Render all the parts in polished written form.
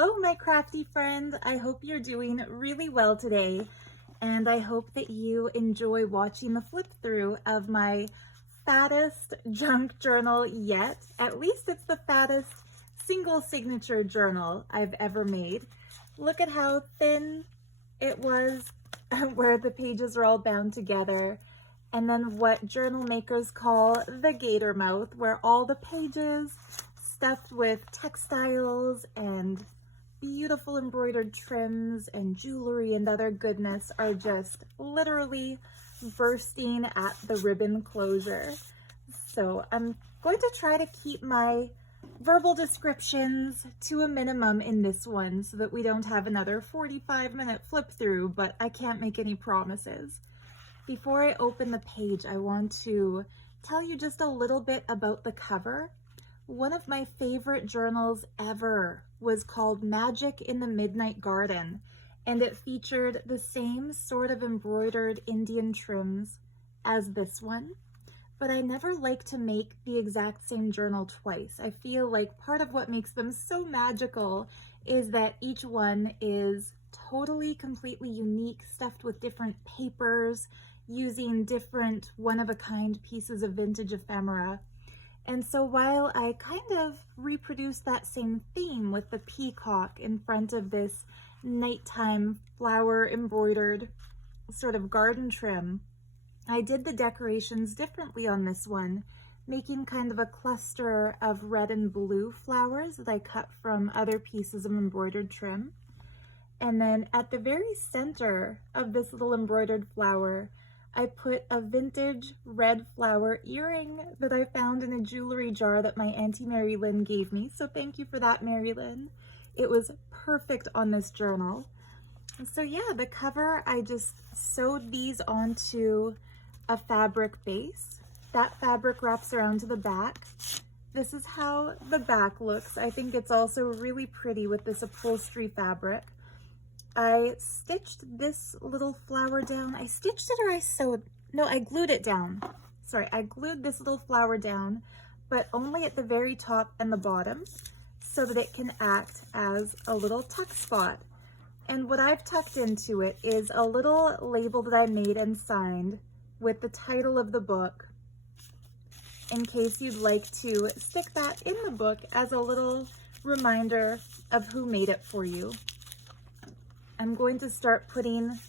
Hello, my crafty friend. I hope you're doing really well today, and I hope that you enjoy watching the flip through of my fattest junk journal yet. At least it's the fattest single signature journal I've ever made. Look at how thin it was, where the pages are all bound together, and then what journal makers call the gator mouth, where all the pages stuffed with textiles and beautiful embroidered trims and jewelry and other goodness are just literally bursting at the ribbon closure. So I'm going to try to keep my verbal descriptions to a minimum in this one so that we don't have another 45-minute flip through, but I can't make any promises. Before I open the page, I want to tell you just a little bit about the cover. One of my favorite journals ever was called Magic in the Midnight Garden, and it featured the same sort of embroidered Indian trims as this one. But I never like to make the exact same journal twice. I feel like part of what makes them so magical is that each one is totally, completely unique, stuffed with different papers, using different one-of-a-kind pieces of vintage ephemera. And so while I kind of reproduced that same theme with the peacock in front of this nighttime flower embroidered sort of garden trim, I did the decorations differently on this one, making kind of a cluster of red and blue flowers that I cut from other pieces of embroidered trim. And then at the very center of this little embroidered flower, I put a vintage red flower earring that I found in a jewelry jar that my Auntie Mary Lynn gave me. So thank you for that, Mary Lynn. It was perfect on this journal. So yeah, the cover, I just sewed these onto a fabric base. That fabric wraps around to the back. This is how the back looks. I think it's also really pretty with this upholstery fabric. I stitched this little flower down. I stitched it or I sewed? No, I glued it down. Sorry, I glued this little flower down, but only at the very top and the bottom so that it can act as a little tuck spot. And what I've tucked into it is a little label that I made and signed with the title of the book, in case you'd like to stick that in the book as a little reminder of who made it for you. I'm going to start putting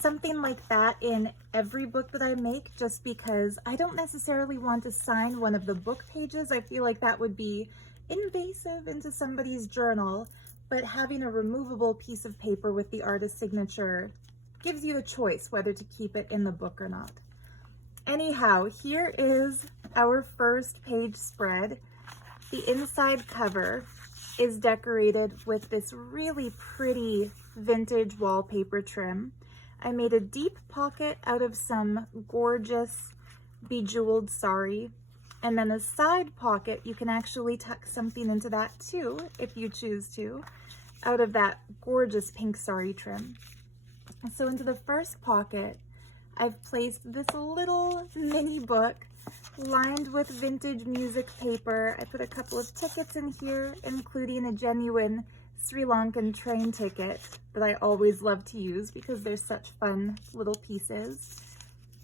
something like that in every book that I make, just because I don't necessarily want to sign one of the book pages. I feel like that would be invasive into somebody's journal, but having a removable piece of paper with the artist's signature gives you the choice whether to keep it in the book or not. Anyhow, here is our first page spread. The inside cover is decorated with this really pretty vintage wallpaper trim. I made a deep pocket out of some gorgeous bejeweled sari, and then a side pocket, you can actually tuck something into that too, if you choose to, out of that gorgeous pink sari trim. So into the first pocket, I've placed this little mini book lined with vintage music paper. I put a couple of tickets in here, including a genuine Sri Lankan train ticket that I always love to use because they're such fun little pieces.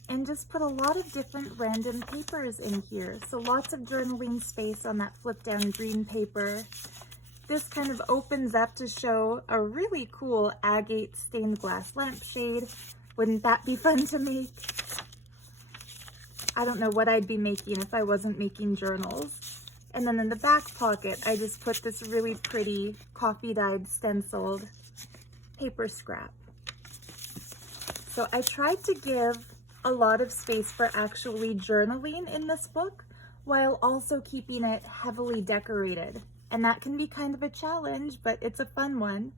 And just put a lot of different random papers in here. So lots of journaling space on that flip down green paper. This kind of opens up to show a really cool agate stained glass lampshade. Wouldn't that be fun to make? I don't know what I'd be making if I wasn't making journals. And then in the back pocket, I just put this really pretty coffee-dyed stenciled paper scrap. So I tried to give a lot of space for actually journaling in this book while also keeping it heavily decorated. And that can be kind of a challenge, but it's a fun one.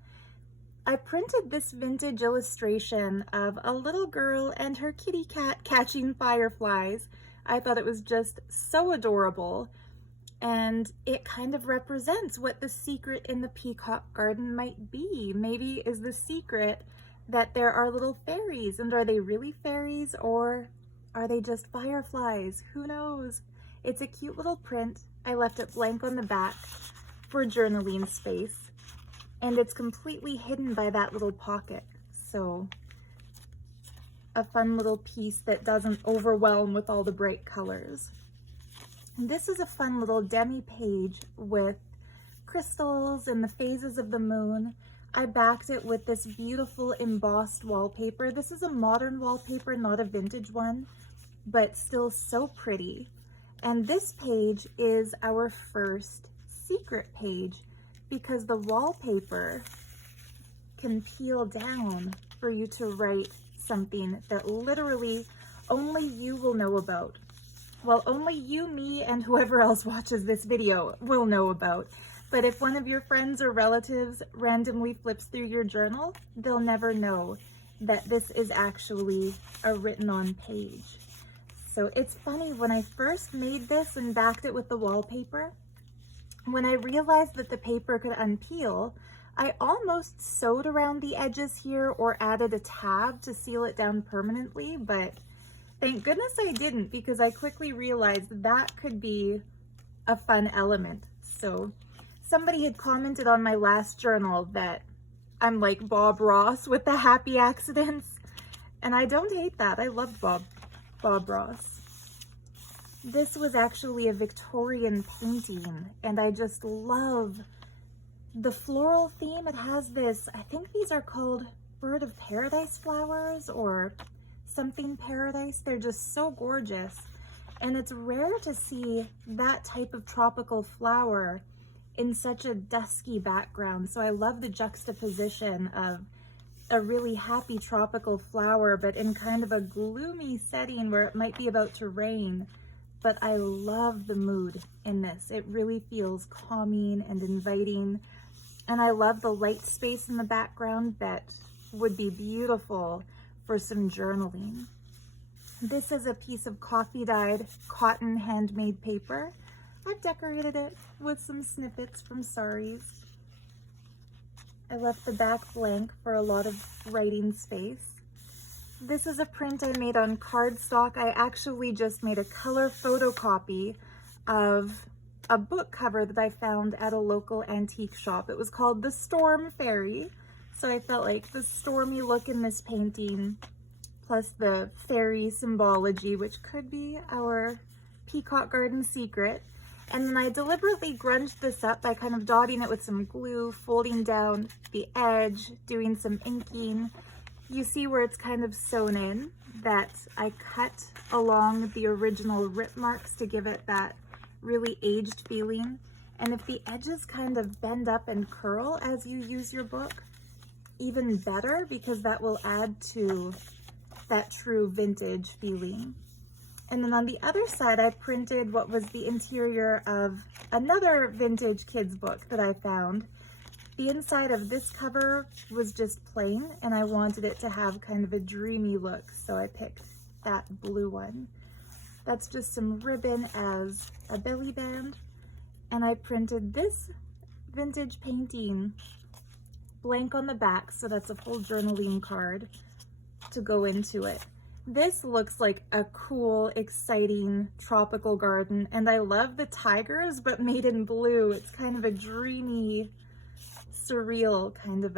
I printed this vintage illustration of a little girl and her kitty cat catching fireflies. I thought it was just so adorable, and it kind of represents what the secret in the peacock garden might be. Maybe is the secret that there are little fairies, and are they really fairies or are they just fireflies? Who knows? It's a cute little print. I left it blank on the back for journaling space. and it's completely hidden by that little pocket. So a fun little piece that doesn't overwhelm with all the bright colors. And this is a fun little demi page with crystals and the phases of the moon. I backed it with this beautiful embossed wallpaper. This is a modern wallpaper, not a vintage one, but still so pretty. And this page is our first secret page because the wallpaper can peel down for you to write something that literally only you will know about. Well, only you, me, and whoever else watches this video will know about. But if one of your friends or relatives randomly flips through your journal, they'll never know that this is actually a written on page. So it's funny, when I first made this and backed it with the wallpaper, when I realized that the paper could unpeel, I almost sewed around the edges here or added a tab to seal it down permanently, but thank goodness I didn't, because I quickly realized that could be a fun element. So somebody had commented on my last journal that I'm like Bob Ross with the happy accidents, and I don't hate that. I loved Bob Ross. This was actually a Victorian painting, and I just love the floral theme. It has this, I think these are called bird of paradise flowers or something paradise. They're just so gorgeous, and it's rare to see that type of tropical flower in such a dusky background. So I love the juxtaposition of a really happy tropical flower, but in kind of a gloomy setting where it might be about to rain. But I love the mood in this. It really feels calming and inviting. And I love the light space in the background that would be beautiful for some journaling. This is a piece of coffee dyed cotton handmade paper. I've decorated it with some snippets from saris. I left the back blank for a lot of writing space. This is a print I made on cardstock. I actually just made a color photocopy of a book cover that I found at a local antique shop. It was called The Storm Fairy. So I felt like the stormy look in this painting, plus the fairy symbology, which could be our Peacock garden secret. And then I deliberately grunged this up by kind of dotting it with some glue, folding down the edge, doing some inking. You see where it's kind of sewn in, that I cut along the original rip marks to give it that really aged feeling. And if the edges kind of bend up and curl as you use your book, even better, because that will add to that true vintage feeling. And then on the other side, I printed what was the interior of another vintage kids book that I found. The inside of this cover was just plain, and I wanted it to have kind of a dreamy look, so I picked that blue one. That's just some ribbon as a belly band, and I printed this vintage painting blank on the back, so that's a full journaling card to go into it. This looks like a cool, exciting tropical garden, and I love the tigers, but made in blue. It's kind of a dreamy, surreal kind of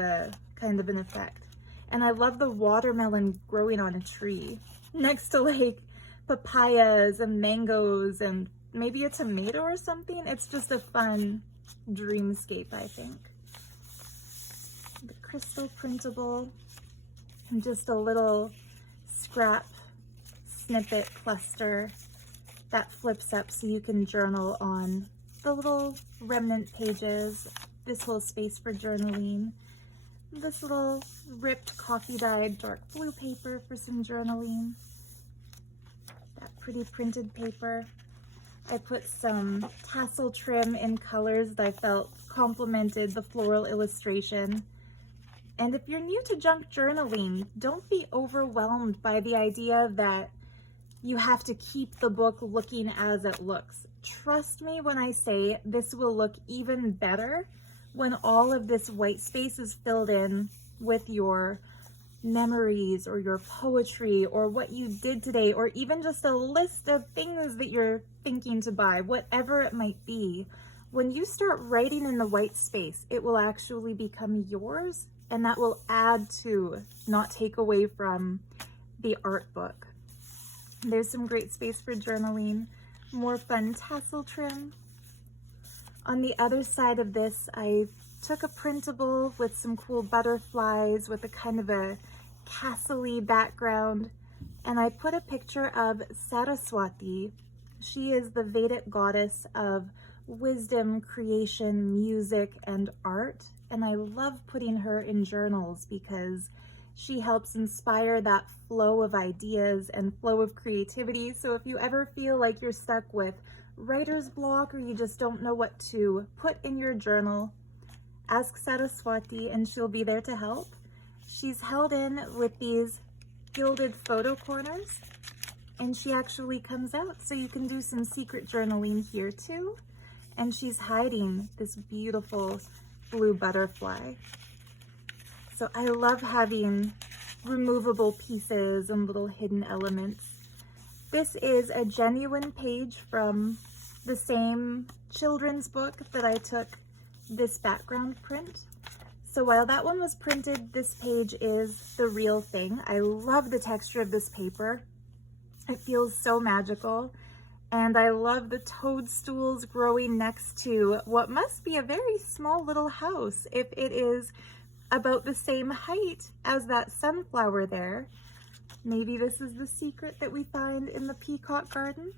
an effect. And I love the watermelon growing on a tree next to like papayas and mangoes and maybe a tomato or something. It's just a fun dreamscape, I think. The crystal printable, and just a little scrap snippet cluster that flips up so you can journal on the little remnant pages. This little space for journaling. This little ripped coffee dyed dark blue paper for some journaling. That pretty printed paper. I put some tassel trim in colors that I felt complemented the floral illustration. And if you're new to junk journaling, don't be overwhelmed by the idea that you have to keep the book looking as it looks. Trust me when I say this will look even better when all of this white space is filled in with your memories or your poetry or what you did today, or even just a list of things that you're thinking to buy, whatever it might be. When you start writing in the white space, it will actually become yours, and that will add to, not take away from, the art book. There's some great space for journaling, more fun tassel trim. On the other side of this, I took a printable with some cool butterflies with a kind of a castle-y background, and I put a picture of Saraswati. She is the Vedic goddess of wisdom, creation, music, and art, and I love putting her in journals because she helps inspire that flow of ideas and flow of creativity. So if you ever feel like you're stuck with writer's block or you just don't know what to put in your journal, ask Saraswati and she'll be there to help. She's held in with these gilded photo corners, and she actually comes out, so you can do some secret journaling here too. And she's hiding this beautiful blue butterfly. So I love having removable pieces and little hidden elements. This is a genuine page from the same children's book that I took this background print. So while that one was printed, this page is the real thing. I love the texture of this paper. It feels so magical. And I love the toadstools growing next to what must be a very small little house if it is about the same height as that sunflower there. Maybe this is the secret that we find in the peacock garden.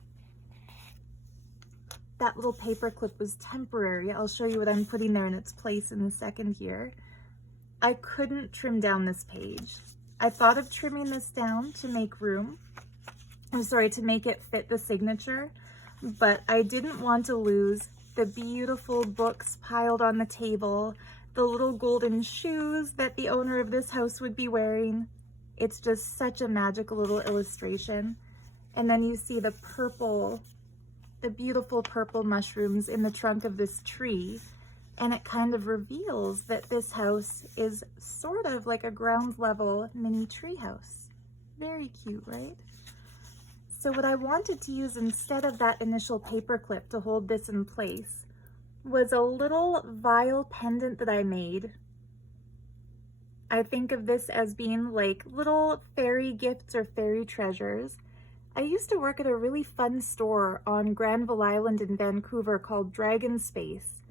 That little paper clip was temporary. I'll show you what I'm putting there in its place in a second here. I couldn't trim down this page. I thought of trimming this down to make room. I'm sorry, to make it fit the signature, but I didn't want to lose the beautiful books piled on the table, the little golden shoes that the owner of this house would be wearing. It's just such a magical little illustration. And then you see the purple, the beautiful purple mushrooms in the trunk of this tree. And it kind of reveals that this house is sort of like a ground level mini tree house. Very cute, right? So what I wanted to use instead of that initial paper clip to hold this in place was a little vial pendant that I made. I think of this as being like little fairy gifts or fairy treasures. I used to work at a really fun store on Granville Island in Vancouver called Dragon Space.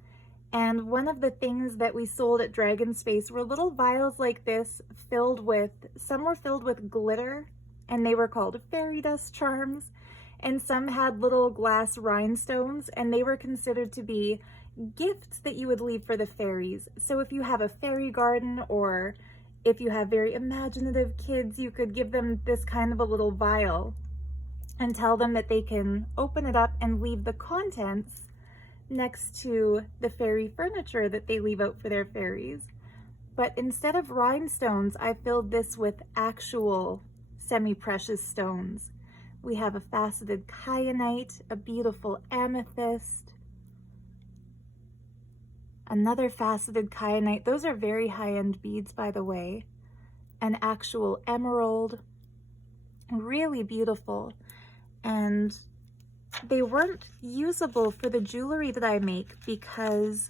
And one of the things that we sold at Dragon Space were little vials like this filled with, some were filled with glitter, and they were called fairy dust charms, and some had little glass rhinestones, and they were considered to be gifts that you would leave for the fairies. So if you have a fairy garden, or if you have very imaginative kids, you could give them this kind of a little vial and tell them that they can open it up and leave the contents next to the fairy furniture that they leave out for their fairies. But instead of rhinestones, I filled this with actual semi-precious stones. We have a faceted kyanite, a beautiful amethyst, another faceted kyanite. Those are very high-end beads, by the way. An actual emerald, really beautiful. And they weren't usable for the jewelry that I make because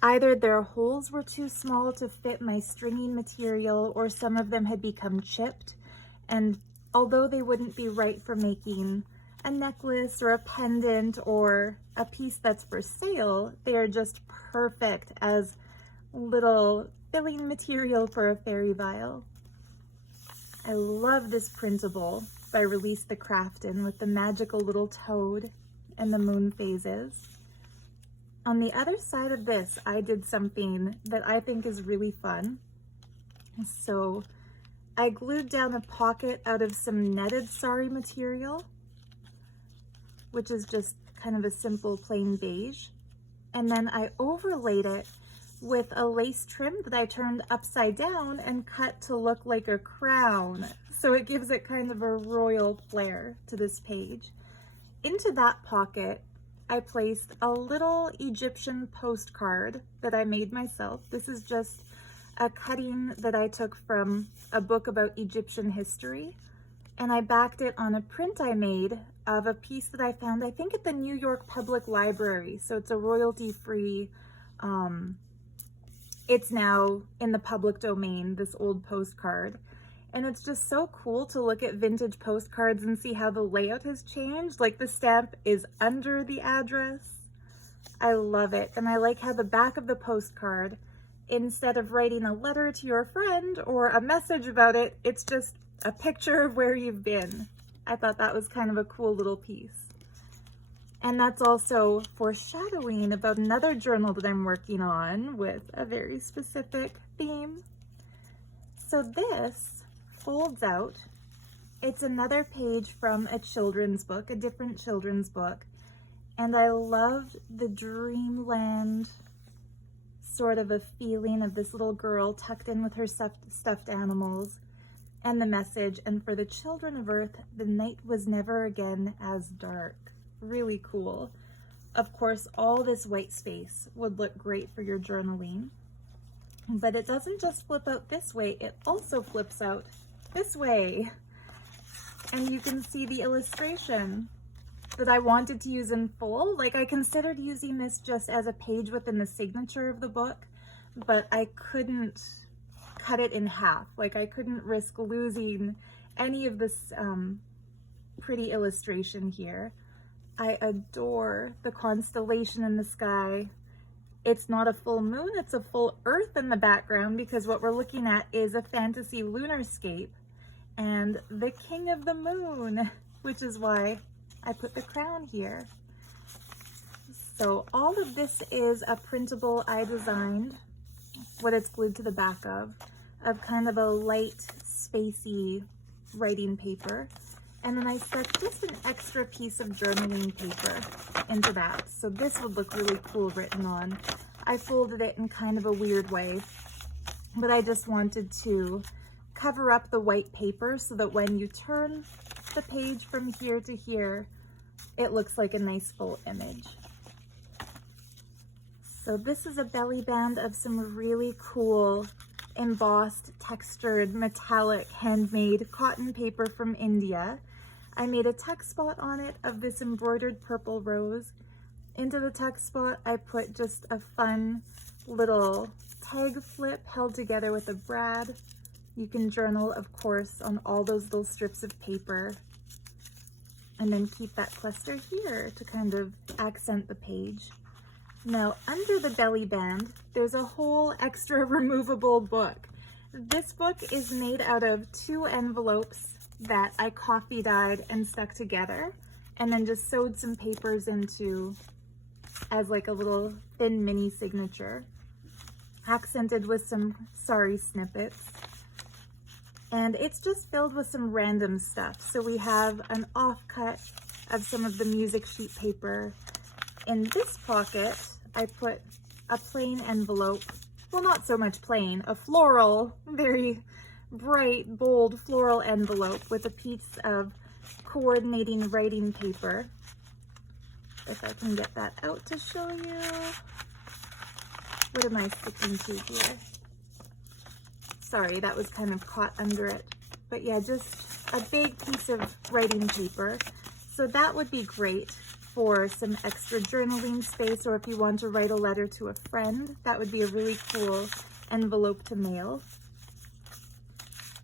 either their holes were too small to fit my stringing material, or some of them had become chipped. And although they wouldn't be right for making a necklace or a pendant or a piece that's for sale, they are just perfect as little filling material for a fairy vial. I love this printable by Release the Craftin with the magical little toad and the moon phases. On the other side of this, I did something that I think is really fun. So I glued down a pocket out of some netted sari material, which is just kind of a simple plain beige. And then I overlaid it with a lace trim that I turned upside down and cut to look like a crown. So it gives it kind of a royal flair to this page. Into that pocket, I placed a little Egyptian postcard that I made myself. This is just a cutting that I took from a book about Egyptian history, and I backed it on a print I made of a piece that I found, I think at the New York Public Library. So it's a royalty-free, it's now in the public domain, this old postcard. And it's just so cool to look at vintage postcards and see how the layout has changed. Like the stamp is under the address. I love it. And I like how the back of the postcard, instead of writing a letter to your friend or a message about it, it's just a picture of where you've been. I thought that was kind of a cool little piece. And that's also foreshadowing about another journal that I'm working on with a very specific theme. So this folds out. It's another page from a children's book, a different children's book. And I loved the dreamland sort of a feeling of this little girl tucked in with her stuffed animals, and the message, and for the children of Earth, the night was never again as dark. Really cool. Of course, all this white space would look great for your journaling, but it doesn't just flip out this way, it also flips out this way. And you can see the illustration that I wanted to use in full. Like, I considered using this just as a page within the signature of the book, but I couldn't cut it in half. Like, I couldn't risk losing any of this pretty illustration here. I adore the constellation in the sky. It's not a full moon, it's a full Earth in the background, because what we're looking at is a fantasy lunarscape and the king of the moon, which is why I put the crown here. So all of this is a printable I designed, what it's glued to the back of kind of a light, spacey writing paper. And then I stuck just an extra piece of journaling paper into that. So this would look really cool written on. I folded it in kind of a weird way, but I just wanted to cover up the white paper so that when you turn the page from here to here, it looks like a nice full image. So this is a belly band of some really cool embossed, textured, metallic, handmade cotton paper from India. I made a tuck spot on it of this embroidered purple rose. Into the tuck spot, I put just a fun little tag flip held together with a brad. You can journal, of course, on all those little strips of paper. And then keep that cluster here to kind of accent the page. Now, under the belly band, there's a whole extra removable book. This book is made out of 2 envelopes that I coffee dyed and stuck together, and then just sewed some papers into as like a little thin mini signature, accented with some sorry snippets. And it's just filled with some random stuff. So we have an offcut of some of the music sheet paper. In this pocket, I put a plain envelope. Well, not so much plain, a floral, very bright, bold floral envelope with a piece of coordinating writing paper. If I can get that out to show you. What am I sticking to here? Sorry, that was kind of caught under it. But yeah, just a big piece of writing paper. So that would be great for some extra journaling space, or if you want to write a letter to a friend, that would be a really cool envelope to mail.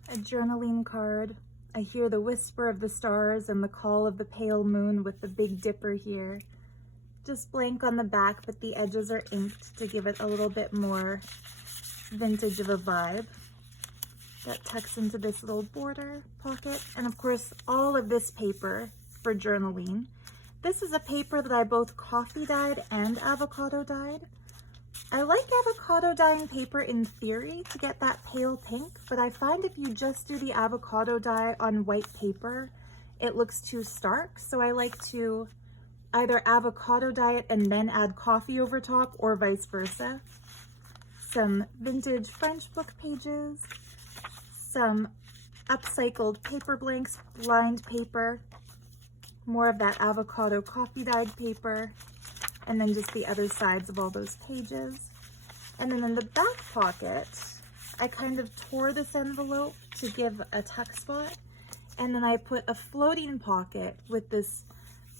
A journaling card. I hear the whisper of the stars and the call of the pale moon with the Big Dipper here. Just blank on the back, but the edges are inked to give it a little bit more vintage of a vibe. That tucks into this little border pocket. And of course, all of this paper for journaling. This is a paper that I both coffee dyed and avocado dyed. I like avocado dyeing paper in theory to get that pale pink, but I find if you just do the avocado dye on white paper, it looks too stark. So I like to either avocado dye it and then add coffee over top, or vice versa. Some vintage French book pages, some upcycled paper blanks, lined paper, more of that avocado coffee dyed paper, and then just the other sides of all those pages. And then in the back pocket, I kind of tore this envelope to give a tuck spot, and then I put a floating pocket with this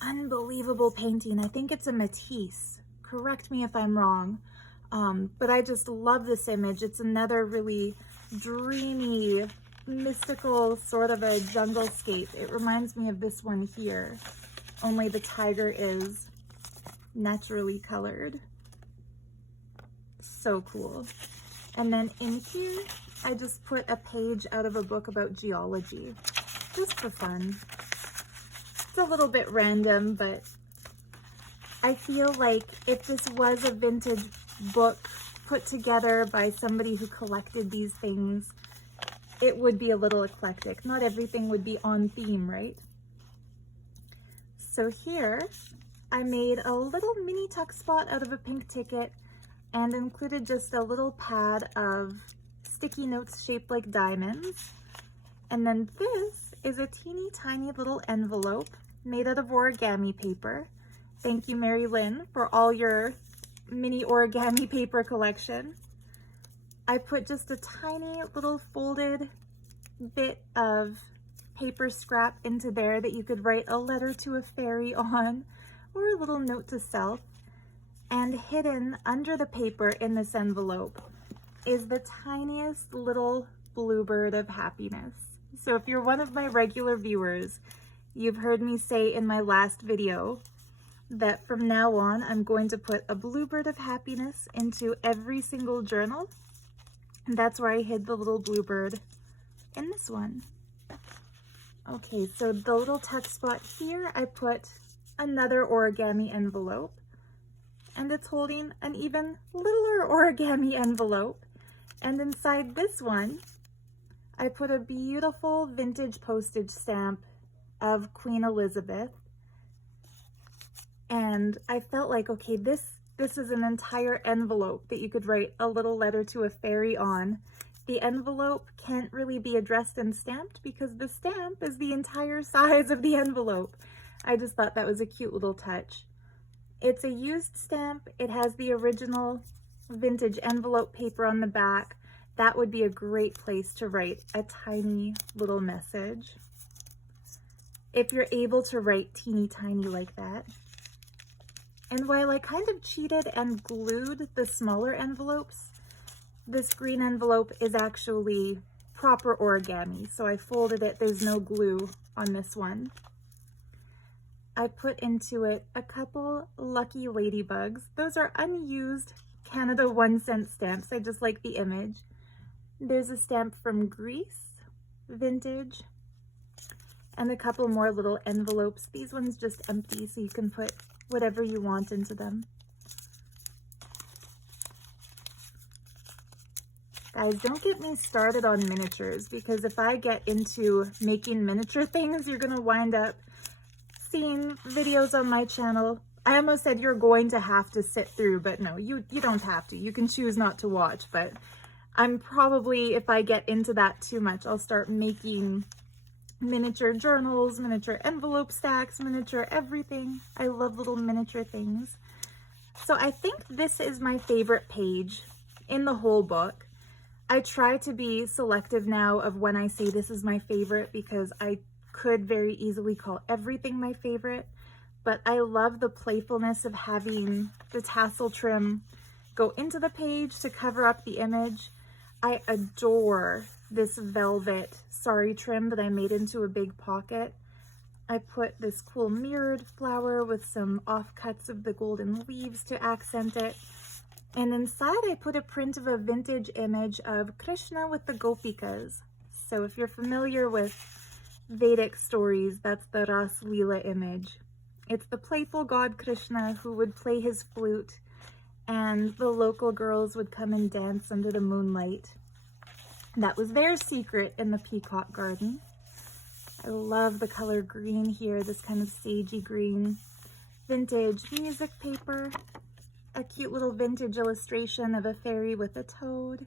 unbelievable painting. I think it's a Matisse. Correct me if I'm wrong. But I just love this image. It's another really dreamy, mystical sort of a jungle scape. It reminds me of this one here, only the tiger is naturally colored. So cool. And then in here, I just put a page out of a book about geology, just for fun. It's a little bit random, but I feel like if this was a vintage book put together by somebody who collected these things, it would be a little eclectic. Not everything would be on theme, right? So here, I made a little mini tuck spot out of a pink ticket and included just a little pad of sticky notes shaped like diamonds. And then this is a teeny tiny little envelope made out of origami paper. Thank you, Mary Lynn, for all your mini origami paper collection. I put just a tiny little folded bit of paper scrap into there that you could write a letter to a fairy on, or a little note to self. And hidden under the paper in this envelope is the tiniest little bluebird of happiness. So if you're one of my regular viewers, you've heard me say in my last video that from now on, I'm going to put a bluebird of happiness into every single journal. And that's where I hid the little bluebird in this one. Okay, so the little tuck spot here, I put another origami envelope, and it's holding an even littler origami envelope. And inside this one, I put a beautiful vintage postage stamp of Queen Elizabeth. And I felt like, okay, this is an entire envelope that you could write a little letter to a fairy on. The envelope can't really be addressed and stamped because the stamp is the entire size of the envelope. I just thought that was a cute little touch. It's a used stamp. It has the original vintage envelope paper on the back. That would be a great place to write a tiny little message, if you're able to write teeny tiny like that. And while I kind of cheated and glued the smaller envelopes, this green envelope is actually proper origami, so I folded it. There's no glue on this one. I put into it a couple lucky ladybugs. Those are unused Canada 1-cent stamps. I just like the image. There's a stamp from Greece, vintage, and a couple more little envelopes. These ones just empty, so you can put whatever you want into them. Guys, don't get me started on miniatures, because if I get into making miniature things, you're gonna wind up seeing videos on my channel. I almost said you're going to have to sit through, but no, you don't have to. You can choose not to watch, but I'm probably, if I get into that too much, I'll start making miniature journals, miniature envelope stacks, miniature everything. I love little miniature things. So I think this is my favorite page in the whole book. I try to be selective now of when I say this is my favorite, because I could very easily call everything my favorite, but I love the playfulness of having the tassel trim go into the page to cover up the image. I adore this velvet sari trim that I made into a big pocket. I put this cool mirrored flower with some offcuts of the golden leaves to accent it. And inside I put a print of a vintage image of Krishna with the Gopikas. So if you're familiar with Vedic stories, that's the Ras Leela image. It's the playful god Krishna who would play his flute, and the local girls would come and dance under the moonlight. That was their secret in the Peacock garden. I love the color green here, this kind of sagey green. Vintage music paper. A cute little vintage illustration of a fairy with a toad.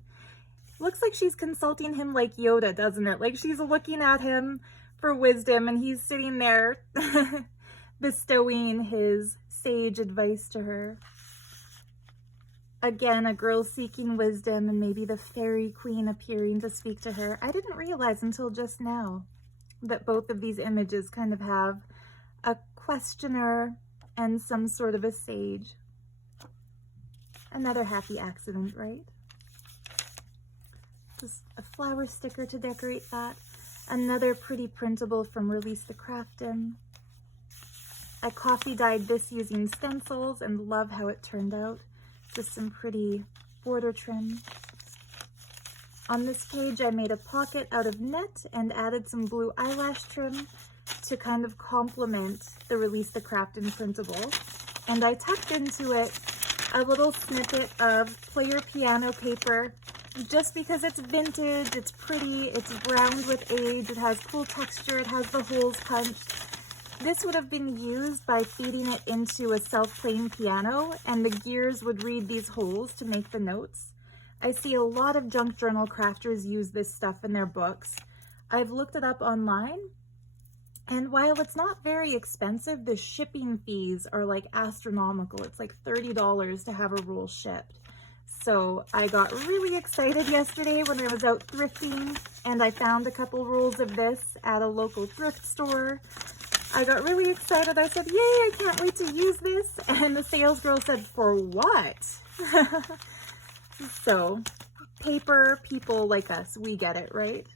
Looks like she's consulting him like Yoda, doesn't it? Like she's looking at him for wisdom, and he's sitting there bestowing his sage advice to her. Again, a girl seeking wisdom, and maybe the fairy queen appearing to speak to her. I didn't realize until just now that both of these images kind of have a questioner, and some sort of a sage. Another happy accident, right? Just a flower sticker to decorate that. Another pretty printable from Release the Craftin. I coffee dyed this using stencils and love how it turned out. Just some pretty border trim. On this page, I made a pocket out of net and added some blue eyelash trim to kind of complement the Release the Craftin printable. And I tucked into it a little snippet of player piano paper, just because it's vintage, it's pretty, it's browned with age, it has cool texture, it has the holes punched. This would have been used by feeding it into a self-playing piano, and the gears would read these holes to make the notes. I see a lot of junk journal crafters use this stuff in their books. I've looked it up online, and while it's not very expensive, the shipping fees are like astronomical. It's like $30 to have a roll shipped. So I got really excited yesterday when I was out thrifting, and I found a couple rolls of this at a local thrift store. I got really excited. I said, yay, I can't wait to use this. And the sales girl said, for what? So, paper people like us, we get it, right?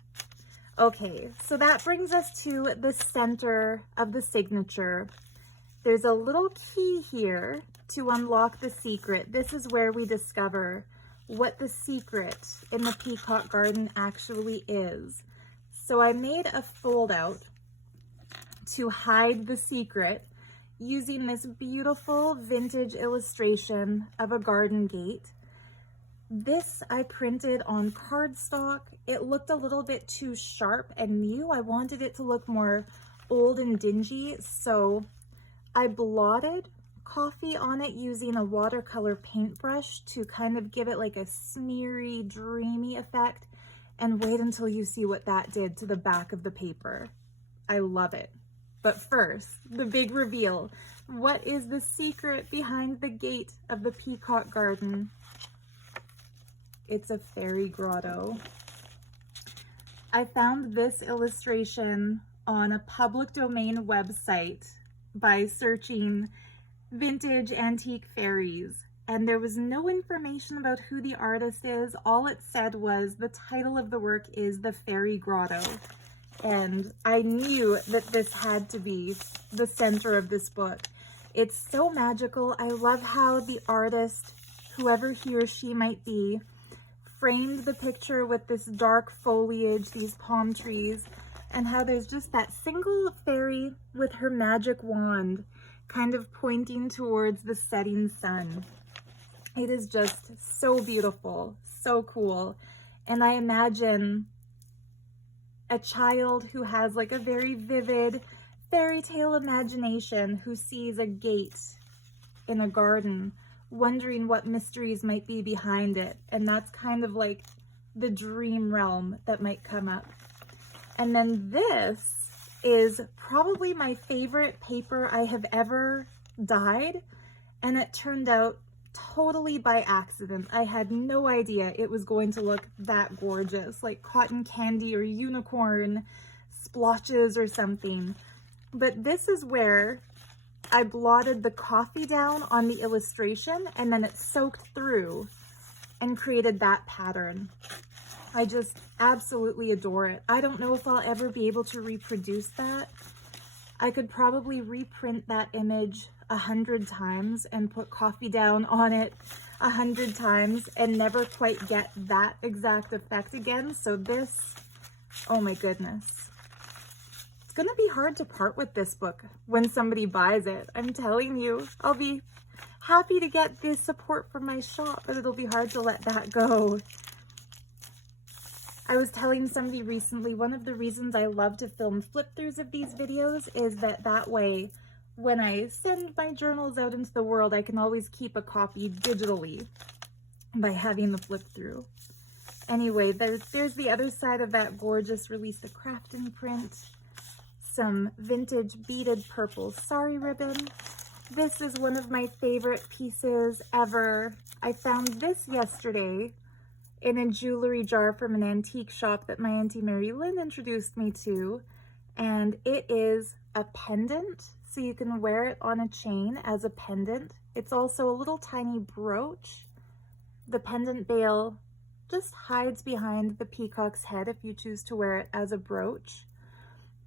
Okay, so that brings us to the center of the signature. There's a little key here to unlock the secret. This is where we discover what the secret in the Peacock garden actually is. So I made a fold out to hide the secret using this beautiful vintage illustration of a garden gate. This I printed on cardstock. It looked a little bit too sharp and new. I wanted it to look more old and dingy, so I blotted coffee on it using a watercolor paintbrush to kind of give it like a smeary, dreamy effect, and wait until you see what that did to the back of the paper. I love it. But first, the big reveal. What is the secret behind the gate of the Peacock garden? It's a fairy grotto. I found this illustration on a public domain website by searching vintage antique fairies, and there was no information about who the artist is. All it said was the title of the work is The Fairy Grotto, and I knew that this had to be the center of this book. It's so magical. I love how the artist, whoever he or she might be, framed the picture with this dark foliage, these palm trees, and how there's just that single fairy with her magic wand kind of pointing towards the setting sun. It is just so beautiful, so cool. And I imagine a child who has like a very vivid fairy tale imagination who sees a gate in a garden, wondering what mysteries might be behind it. And that's kind of like the dream realm that might come up. And then this is probably my favorite paper I have ever dyed, and it turned out totally by accident. I had no idea it was going to look that gorgeous, like cotton candy or unicorn splotches or something. But this is where I blotted the coffee down on the illustration, and then it soaked through and created that pattern. I just absolutely adore it. I don't know if I'll ever be able to reproduce that. I could probably reprint that image 100 times and put coffee down on it 100 times and never quite get that exact effect again. So this, oh my goodness. It's gonna be hard to part with this book when somebody buys it. I'm telling you, I'll be happy to get this support from my shop, but it'll be hard to let that go. I was telling somebody recently, one of the reasons I love to film flip-throughs of these videos is that way, when I send my journals out into the world, I can always keep a copy digitally by having the flip-through. Anyway, there's the other side of that gorgeous Release the Craftin print. Some vintage beaded purple sari ribbon. This is one of my favorite pieces ever. I found this yesterday in a jewelry jar from an antique shop that my Auntie Mary Lynn introduced me to, and it is a pendant so you can wear it on a chain as a pendant. It's also a little tiny brooch. The pendant veil just hides behind the peacock's head if you choose to wear it as a brooch.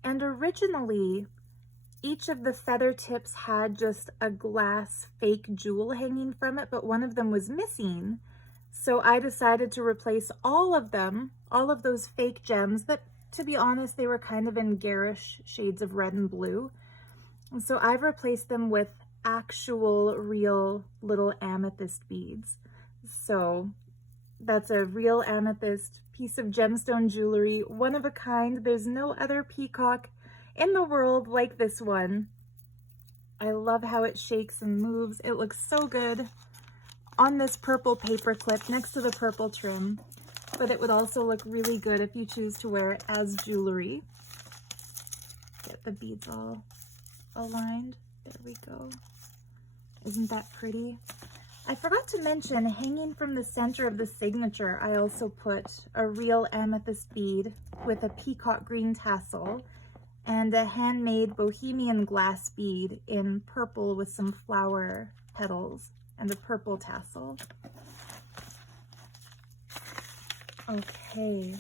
And originally, each of the feather tips had just a glass fake jewel hanging from it, but one of them was missing. So I decided to replace all of them, all of those fake gems that, to be honest, they were kind of in garish shades of red and blue. And so I've replaced them with actual real little amethyst beads. So that's a real amethyst piece of gemstone jewelry, one of a kind. There's no other peacock in the world like this one. I love how it shakes and moves. It looks so good on this purple paper clip next to the purple trim, but it would also look really good if you choose to wear it as jewelry. Get the beads all aligned. There we go. Isn't that pretty? I forgot to mention, hanging from the center of the signature, I also put a real amethyst bead with a peacock green tassel and a handmade bohemian glass bead in purple with some flower petals and a purple tassel. Okay,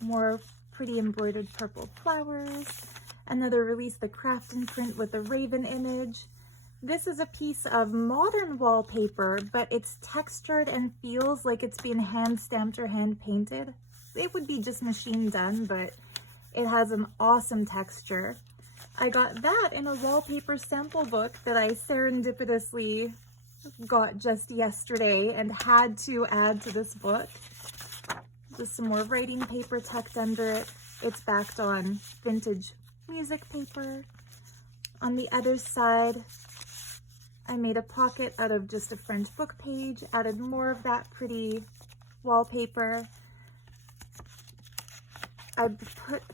more pretty embroidered purple flowers. Another Release the Crafty print with a raven image. This is a piece of modern wallpaper, but it's textured and feels like it's been hand stamped or hand painted. It would be just machine done, but it has an awesome texture. I got that in a wallpaper sample book that I serendipitously got just yesterday and had to add to this book. Just some more writing paper tucked under it. It's backed on vintage music paper. On the other side, I made a pocket out of just a French book page, added more of that pretty wallpaper. I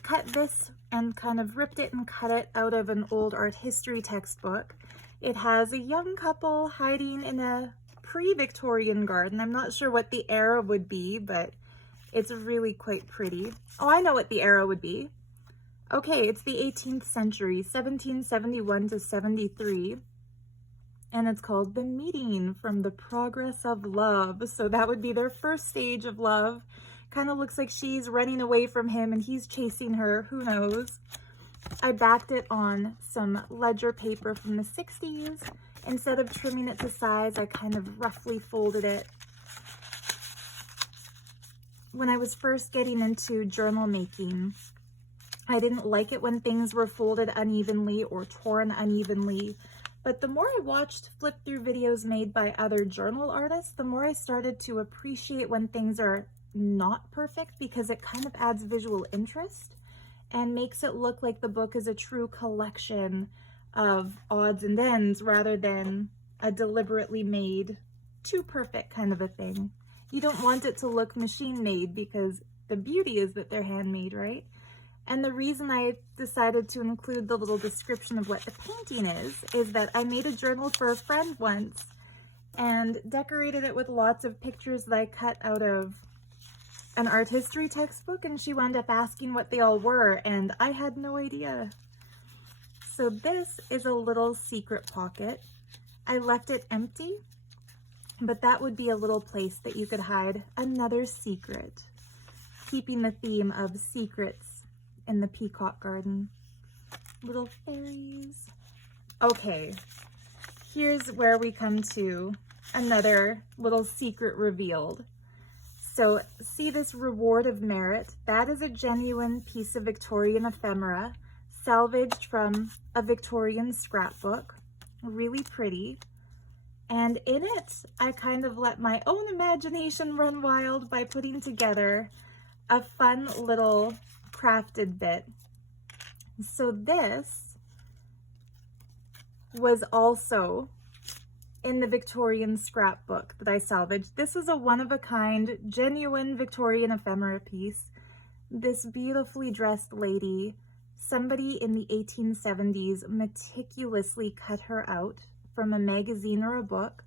cut this and kind of ripped it and cut it out of an old art history textbook. It has a young couple hiding in a pre-Victorian garden. I'm not sure what the era would be, but it's really quite pretty. Oh, I know what the era would be. Okay, it's the 18th century, 1771 to 73. And it's called The Meeting from the Progress of Love. So that would be their first stage of love. Kind of looks like she's running away from him and he's chasing her, who knows. I backed it on some ledger paper from the 60s. Instead of trimming it to size, I kind of roughly folded it. When I was first getting into journal making, I didn't like it when things were folded unevenly or torn unevenly. But the more I watched flip through videos made by other journal artists, the more I started to appreciate when things are not perfect, because it kind of adds visual interest and makes it look like the book is a true collection of odds and ends rather than a deliberately made, too perfect kind of a thing. You don't want it to look machine made because the beauty is that they're handmade, right? And the reason I decided to include the little description of what the painting is that I made a journal for a friend once and decorated it with lots of pictures that I cut out of an art history textbook, and she wound up asking what they all were, and I had no idea. So this is a little secret pocket. I left it empty, but that would be a little place that you could hide another secret, keeping the theme of secrets in the peacock garden. Little fairies. Okay, here's where we come to another little secret revealed. So see this reward of merit? That is a genuine piece of Victorian ephemera, salvaged from a Victorian scrapbook. Really pretty. And in it, I kind of let my own imagination run wild by putting together a fun little crafted bit. So this was also in the Victorian scrapbook that I salvaged. This is a one-of-a-kind, genuine Victorian ephemera piece. This beautifully dressed lady, somebody in the 1870s meticulously cut her out from a magazine or a book.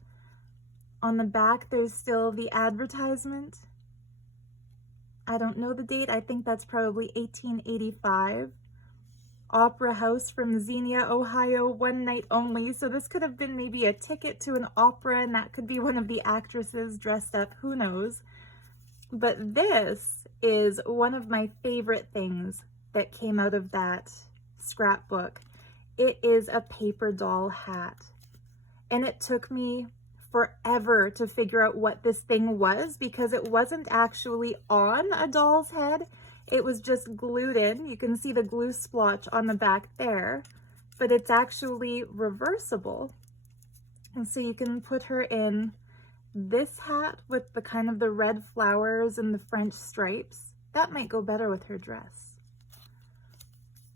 On the back, there's still the advertisement. I don't know the date. I think that's probably 1885. opera house from Xenia, Ohio, one night only. So this could have been maybe a ticket to an opera, and that could be one of the actresses dressed up, who knows. But this is one of my favorite things that came out of that scrapbook. It is a paper doll hat. And it took me forever to figure out what this thing was, because it wasn't actually on a doll's head. It was just glued in. You can see the glue splotch on the back there, but it's actually reversible. And so you can put her in this hat with the kind of the red flowers and the French stripes. That might go better with her dress.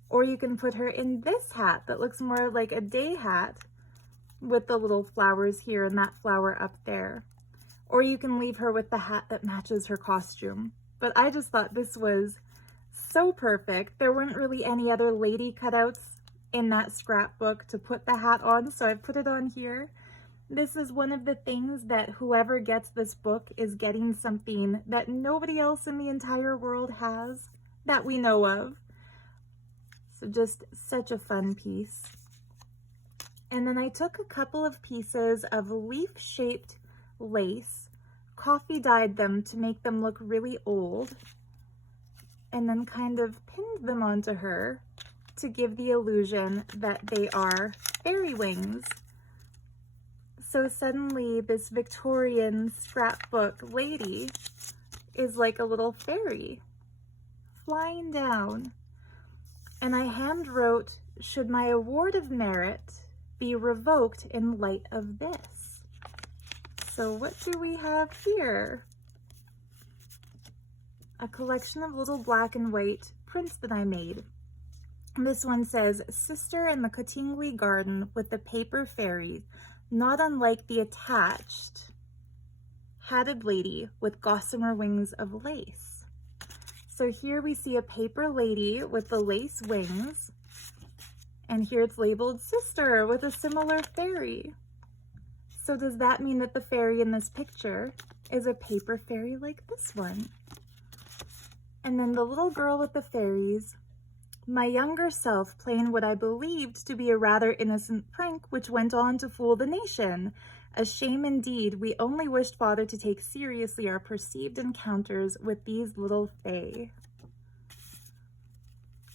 Or you can put her in this hat that looks more like a day hat with the little flowers here and that flower up there. Or you can leave her with the hat that matches her costume. But I just thought this was so perfect. There weren't really any other lady cutouts in that scrapbook to put the hat on, so I put it on here. This is one of the things that whoever gets this book is getting something that nobody else in the entire world has that we know of. So just such a fun piece. And then I took a couple of pieces of leaf-shaped lace, coffee dyed them to make them look really old, and then kind of pinned them onto her to give the illusion that they are fairy wings. So suddenly this Victorian scrapbook lady is like a little fairy flying down. And I hand wrote, "Should my award of merit be revoked in light of this?" So what do we have here? A collection of little black and white prints that I made. This one says, "Sister in the Cottingley Garden with the paper fairy, not unlike the attached hatted lady with gossamer wings of lace." So here we see a paper lady with the lace wings, and here it's labeled "Sister" with a similar fairy. So does that mean that the fairy in this picture is a paper fairy like this one? And then the little girl with the fairies, "My younger self playing what I believed to be a rather innocent prank which went on to fool the nation. A shame indeed, we only wished Father to take seriously our perceived encounters with these little fae."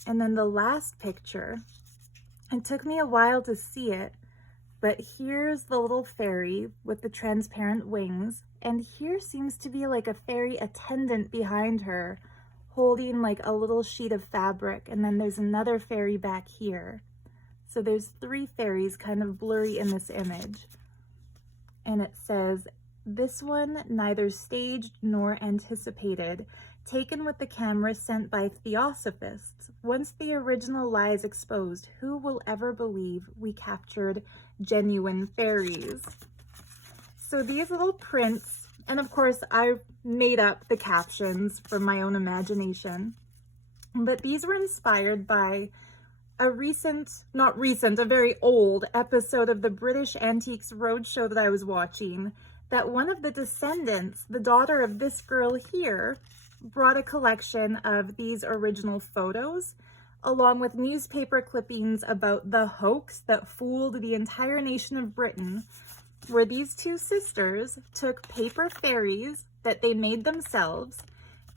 And then the last picture, it took me a while to see it, but here's the little fairy with the transparent wings, and here seems to be like a fairy attendant behind her, holding like a little sheet of fabric, and then there's another fairy back here. So there's three fairies kind of blurry in this image. And it says, "This one neither staged nor anticipated, taken with the camera sent by theosophists. Once the original lies exposed, who will ever believe we captured genuine fairies?" So these little prints, and of course I made up the captions from my own imagination, but these were inspired by a very old episode of the British Antiques Roadshow that I was watching, that one of the descendants, the daughter of this girl here, brought a collection of these original photos, along with newspaper clippings about the hoax that fooled the entire nation of Britain, where these two sisters took paper fairies that they made themselves,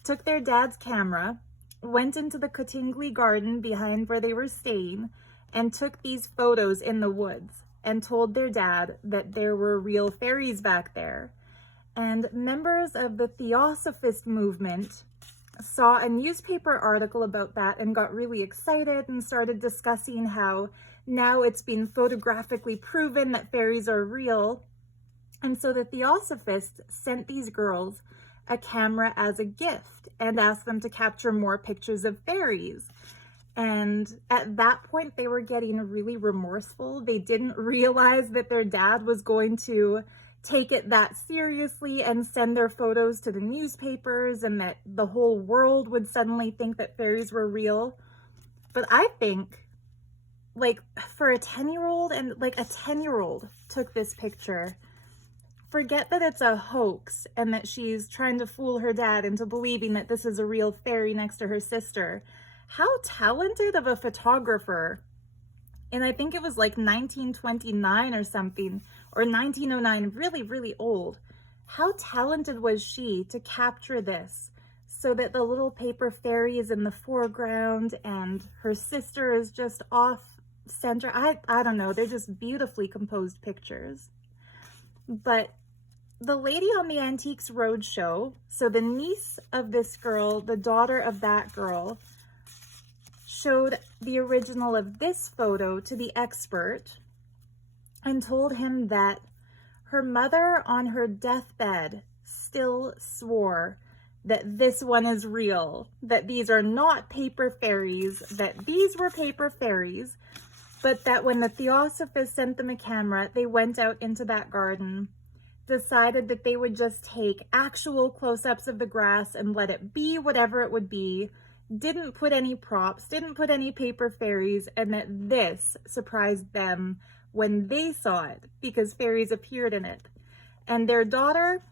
took their dad's camera, went into the Cottingley Garden behind where they were staying, and took these photos in the woods, and told their dad that there were real fairies back there. And members of the Theosophist movement saw a newspaper article about that and got really excited and started discussing how now it's been photographically proven that fairies are real. And so the Theosophists sent these girls a camera as a gift and asked them to capture more pictures of fairies. And at that point, they were getting really remorseful. They didn't realize that their dad was going to take it that seriously and send their photos to the newspapers, and that the whole world would suddenly think that fairies were real. But I think, like, for a 10-year-old, and like a 10-year-old took this picture, forget that it's a hoax and that she's trying to fool her dad into believing that this is a real fairy next to her sister. how talented of a photographer. And I think it was like 1929 or something, or 1909, really, really old. How talented was she to capture this so that the little paper fairy is in the foreground and her sister is just off center. I don't know, they're just beautifully composed pictures. But the lady on the Antiques Roadshow, so the niece of this girl, the daughter of that girl, showed the original of this photo to the expert and told him that her mother on her deathbed still swore that this one is real, that these are not paper fairies, that these were paper fairies, but that when the Theosophist sent them a camera, they went out into that garden, decided that they would just take actual close-ups of the grass and let it be whatever it would be, didn't put any props, didn't put any paper fairies, and that this surprised them when they saw it because fairies appeared in it. And their daughter,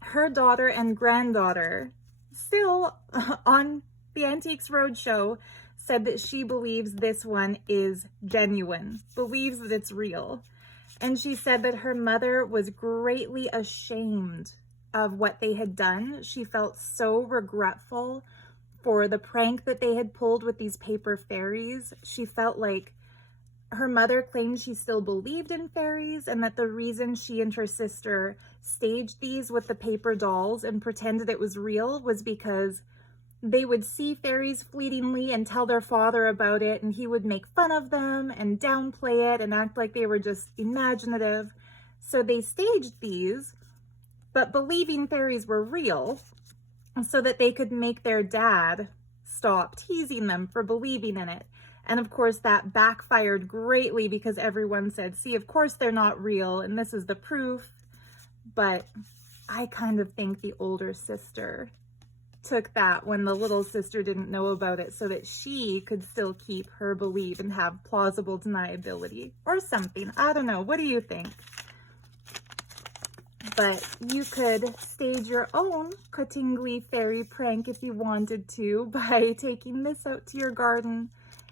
her daughter and granddaughter, still on the Antiques Roadshow, said that she believes this one is genuine, believes that it's real. And she said that her mother was greatly ashamed of what they had done. She felt so regretful for the prank that they had pulled with these paper fairies. She felt like her mother claimed she still believed in fairies and that the reason she and her sister staged these with the paper dolls and pretended it was real was because they would see fairies fleetingly and tell their father about it, and he would make fun of them and downplay it and act like they were just imaginative. So they staged these, but believing fairies were real so that they could make their dad stop teasing them for believing in it. And of course that backfired greatly because everyone said, see, of course they're not real and this is the proof. But I kind of think the older sister took that when the little sister didn't know about it so that she could still keep her belief and have plausible deniability or something. I don't know. What do you think? But you could stage your own Cottingley fairy prank if you wanted to by taking this out to your garden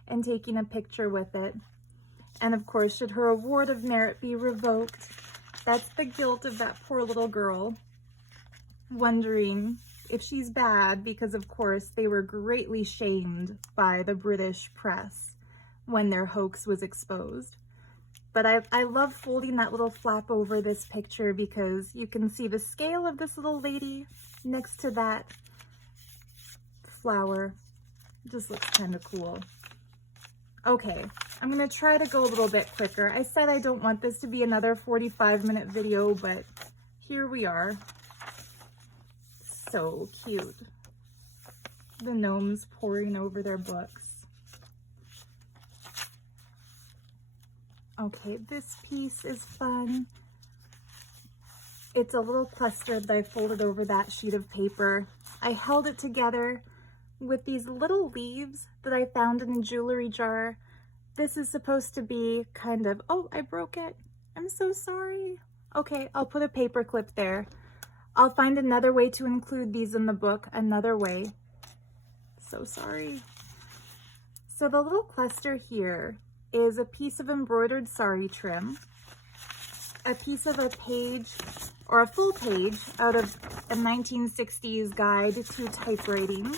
and taking a picture with it. And of course, should her award of merit be revoked, that's the guilt of that poor little girl, wondering if she's bad because, of course, they were greatly shamed by the British press when their hoax was exposed. But I love folding that little flap over this picture because you can see the scale of this little lady next to that flower. It just looks kind of cool. Okay, I'm going to try to go a little bit quicker. I said I don't want this to be another 45-minute video, but here we are. So cute. The gnomes poring over their books. Okay, this piece is fun. It's a little cluster that I folded over that sheet of paper. I held it together with these little leaves that I found in a jewelry jar. This is supposed to be kind of, oh, I broke it. I'm so sorry. Okay, I'll put a paper clip there. I'll find another way to include these in the book, another way. So sorry. So the little cluster here is a piece of embroidered sari trim, a piece of a page or a full page out of a 1960s guide to typewriting,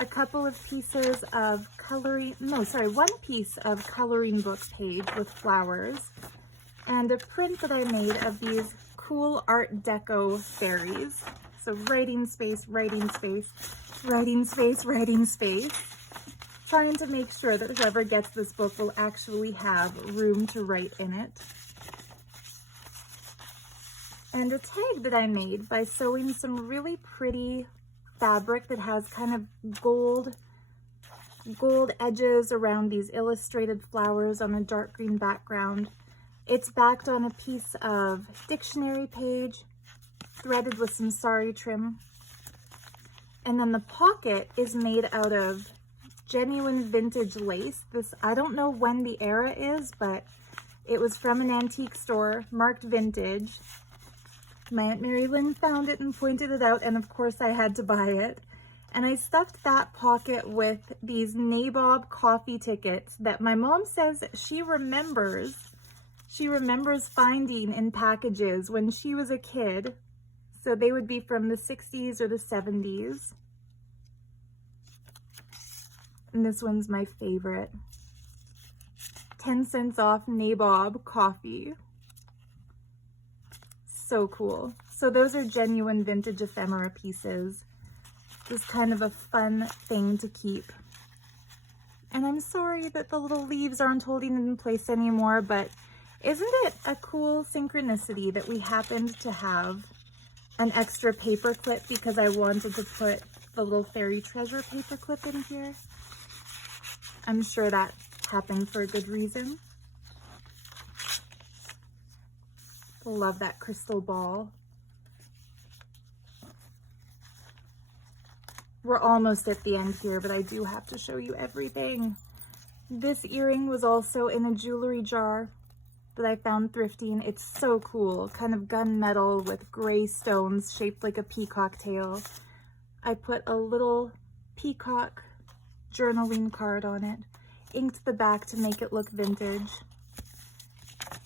a couple of pieces of one piece of coloring book page with flowers, and a print that I made of these cool Art Deco fairies. So writing space, writing space, writing space, writing space. Trying to make sure that whoever gets this book will actually have room to write in it. And a tag that I made by sewing some really pretty fabric that has kind of gold edges around these illustrated flowers on a dark green background. It's backed on a piece of dictionary page, threaded with some sari trim. And then the pocket is made out of genuine vintage lace. This, I don't know when the era is, but it was from an antique store marked vintage. My Aunt Mary Lynn found it and pointed it out, and of course I had to buy it. And I stuffed that pocket with these Nabob coffee tickets that my mom says she remembers finding in packages when she was a kid. So they would be from the 60s or the 70s. And this one's my favorite. 10 cents off Nabob coffee. So cool. So those are genuine vintage ephemera pieces. Just kind of a fun thing to keep. And I'm sorry that the little leaves aren't holding it in place anymore, but isn't it a cool synchronicity that we happened to have an extra paper clip because I wanted to put the little fairy treasure paper clip in here? I'm sure that happened for a good reason. Love that crystal ball. We're almost at the end here, but I do have to show you everything. This earring was also in a jewelry jar that I found thrifting. It's so cool, kind of gunmetal with gray stones shaped like a peacock tail. I put a little peacock journaling card on it, inked the back to make it look vintage.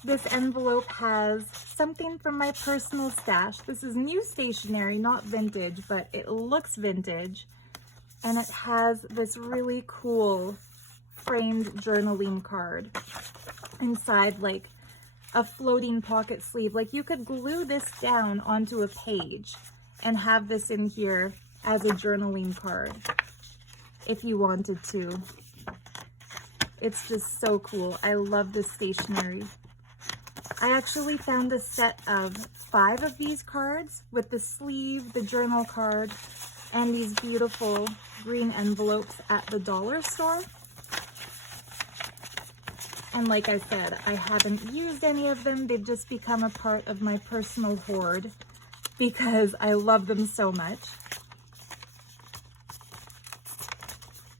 This envelope has something from my personal stash. This is new stationery, not vintage, but it looks vintage. And it has this really cool framed journaling card inside, like a floating pocket sleeve. Like you could glue this down onto a page and have this in here as a journaling card if you wanted to. It's just so cool. I love this stationery. I actually found a set of 5 of these cards with the sleeve, the journal card, and these beautiful green envelopes at the dollar store. And like I said, I haven't used any of them. They've just become a part of my personal hoard because I love them so much.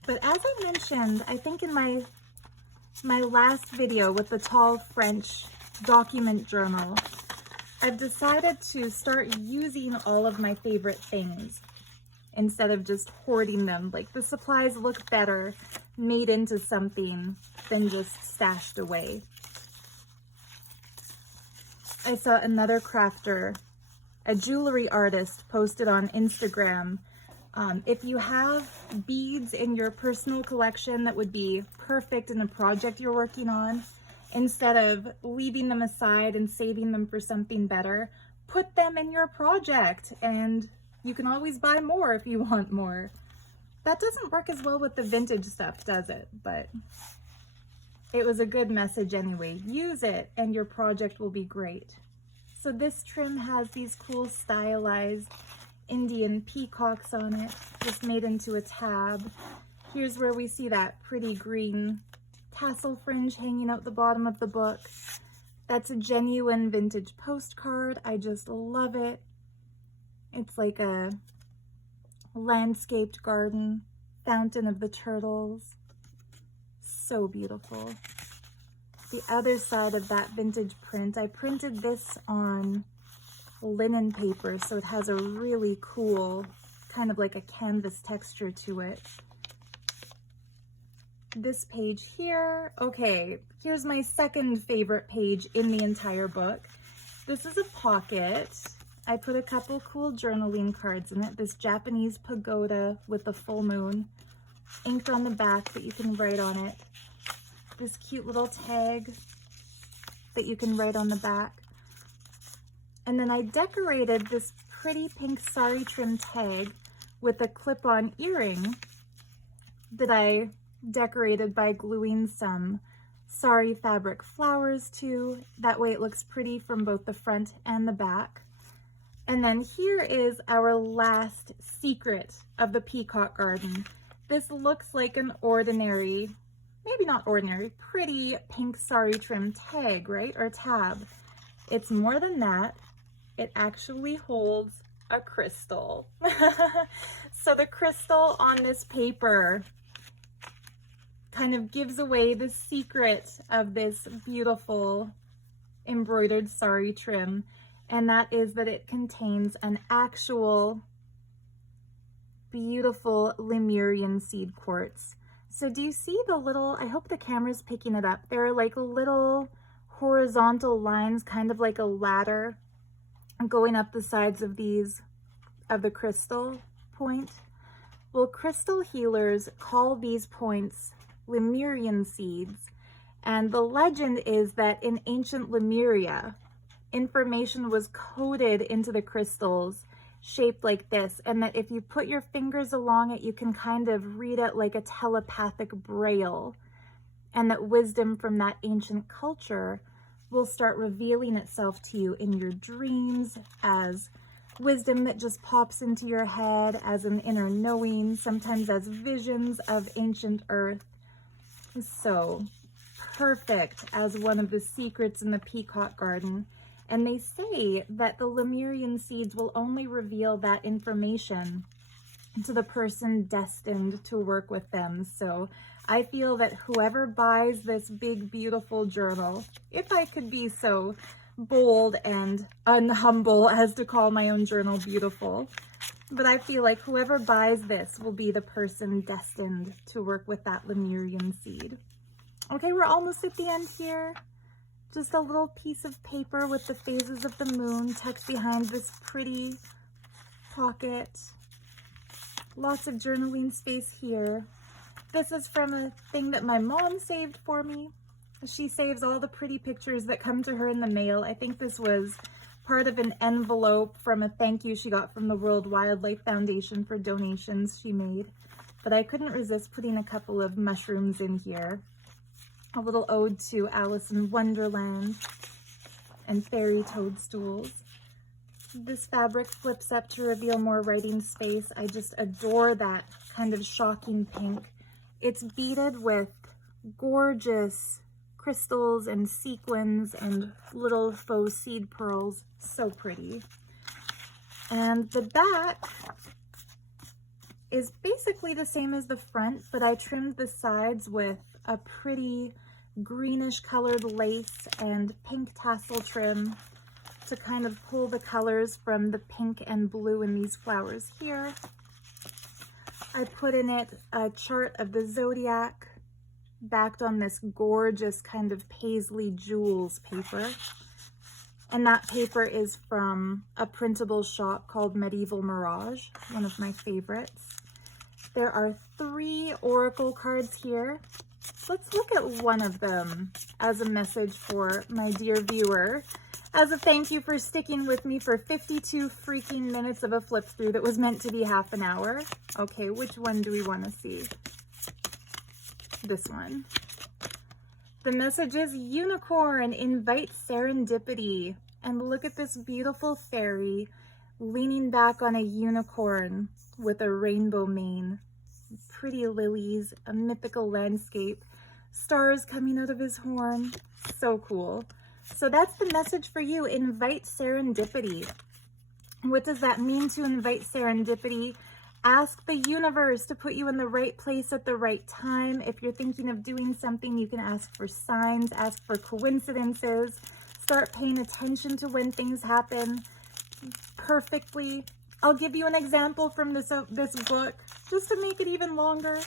But as I mentioned, I think in my last video with the tall French document journal, I've decided to start using all of my favorite things instead of just hoarding them. Like the supplies look better made into something than just stashed away. I saw another crafter, a jewelry artist, posted on Instagram. If you have beads in your personal collection that would be perfect in a project you're working on, instead of leaving them aside and saving them for something better, put them in your project and you can always buy more if you want more. That doesn't work as well with the vintage stuff, does it? But it was a good message anyway. Use it and your project will be great. So this trim has these cool stylized Indian peacocks on it, just made into a tab. Here's where we see that pretty green tassel fringe hanging out the bottom of the book. That's a genuine vintage postcard. I just love it. It's like a landscaped garden, fountain of the turtles. So beautiful. The other side of that vintage print, I printed this on linen paper, so it has a really cool, kind of like a canvas texture to it. This page here, okay, here's my second favorite page in the entire book. This is a pocket. I put a couple cool journaling cards in it. This Japanese pagoda with the full moon, inked on the back that you can write on it. This cute little tag that you can write on the back. And then I decorated this pretty pink sari trim tag with a clip-on earring that I decorated by gluing some sari fabric flowers to. That way it looks pretty from both the front and the back. And then here is our last secret of the peacock garden. This looks like an ordinary, maybe not ordinary, pretty pink sari trim tag, right? Or tab. It's more than that. It actually holds a crystal. So the crystal on this paper kind of gives away the secret of this beautiful embroidered sari trim, and that is that it contains an actual beautiful Lemurian seed quartz. So do you see the little, I hope the camera's picking it up, there are like little horizontal lines, kind of like a ladder going up the sides of these, of the crystal point. Well, crystal healers call these points Lemurian seeds, and the legend is that in ancient Lemuria, information was coded into the crystals shaped like this, and that if you put your fingers along it, you can kind of read it like a telepathic braille, and that wisdom from that ancient culture will start revealing itself to you in your dreams as wisdom that just pops into your head, as an inner knowing, sometimes as visions of ancient earth. So perfect as one of the secrets in the Peacock garden. And they say that the Lemurian seeds will only reveal that information to the person destined to work with them. So I feel that whoever buys this big, beautiful journal, if I could be so bold and unhumble as to call my own journal beautiful, but I feel like whoever buys this will be the person destined to work with that Lemurian seed. Okay, we're almost at the end here. Just a little piece of paper with the phases of the moon tucked behind this pretty pocket. Lots of journaling space here. This is from a thing that my mom saved for me. She saves all the pretty pictures that come to her in the mail. I think this was part of an envelope from a thank you she got from the World Wildlife Foundation for donations she made. But I couldn't resist putting a couple of mushrooms in here. A little ode to Alice in Wonderland and fairy toadstools. This fabric flips up to reveal more writing space. I just adore that kind of shocking pink. It's beaded with gorgeous crystals and sequins and little faux seed pearls. So pretty. And the back is basically the same as the front, but I trimmed the sides with a pretty greenish colored lace and pink tassel trim to kind of pull the colors from the pink and blue in these flowers here. I put in it a chart of the zodiac backed on this gorgeous kind of paisley jewels paper. And that paper is from a printable shop called Medieval Mirage, one of my favorites. There are 3 oracle cards here. Let's look at one of them as a message for my dear viewer, as a thank you for sticking with me for 52 freaking minutes of a flip through that was meant to be half an hour. Okay, which one do we want to see? This one. The message is unicorn, invite serendipity. And look at this beautiful fairy leaning back on a unicorn with a rainbow mane. Pretty lilies, a mythical landscape, stars coming out of his horn. So cool. So that's the message for you, invite serendipity. What does that mean to invite serendipity? Ask the universe to put you in the right place at the right time. If you're thinking of doing something, you can ask for signs, ask for coincidences, start paying attention to when things happen perfectly. I'll give you an example from this book, just to make it even longer.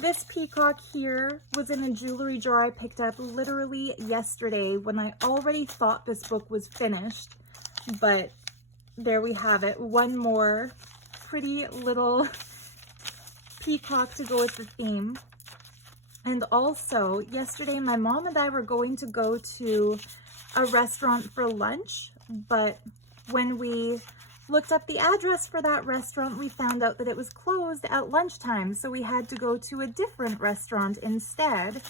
This peacock here was in a jewelry jar I picked up literally yesterday when I already thought this book was finished. But there we have it. One more pretty little peacock to go with the theme. And also, yesterday my mom and I were going to go to a restaurant for lunch, but when we looked up the address for that restaurant, we found out that it was closed at lunchtime, so we had to go to a different restaurant instead.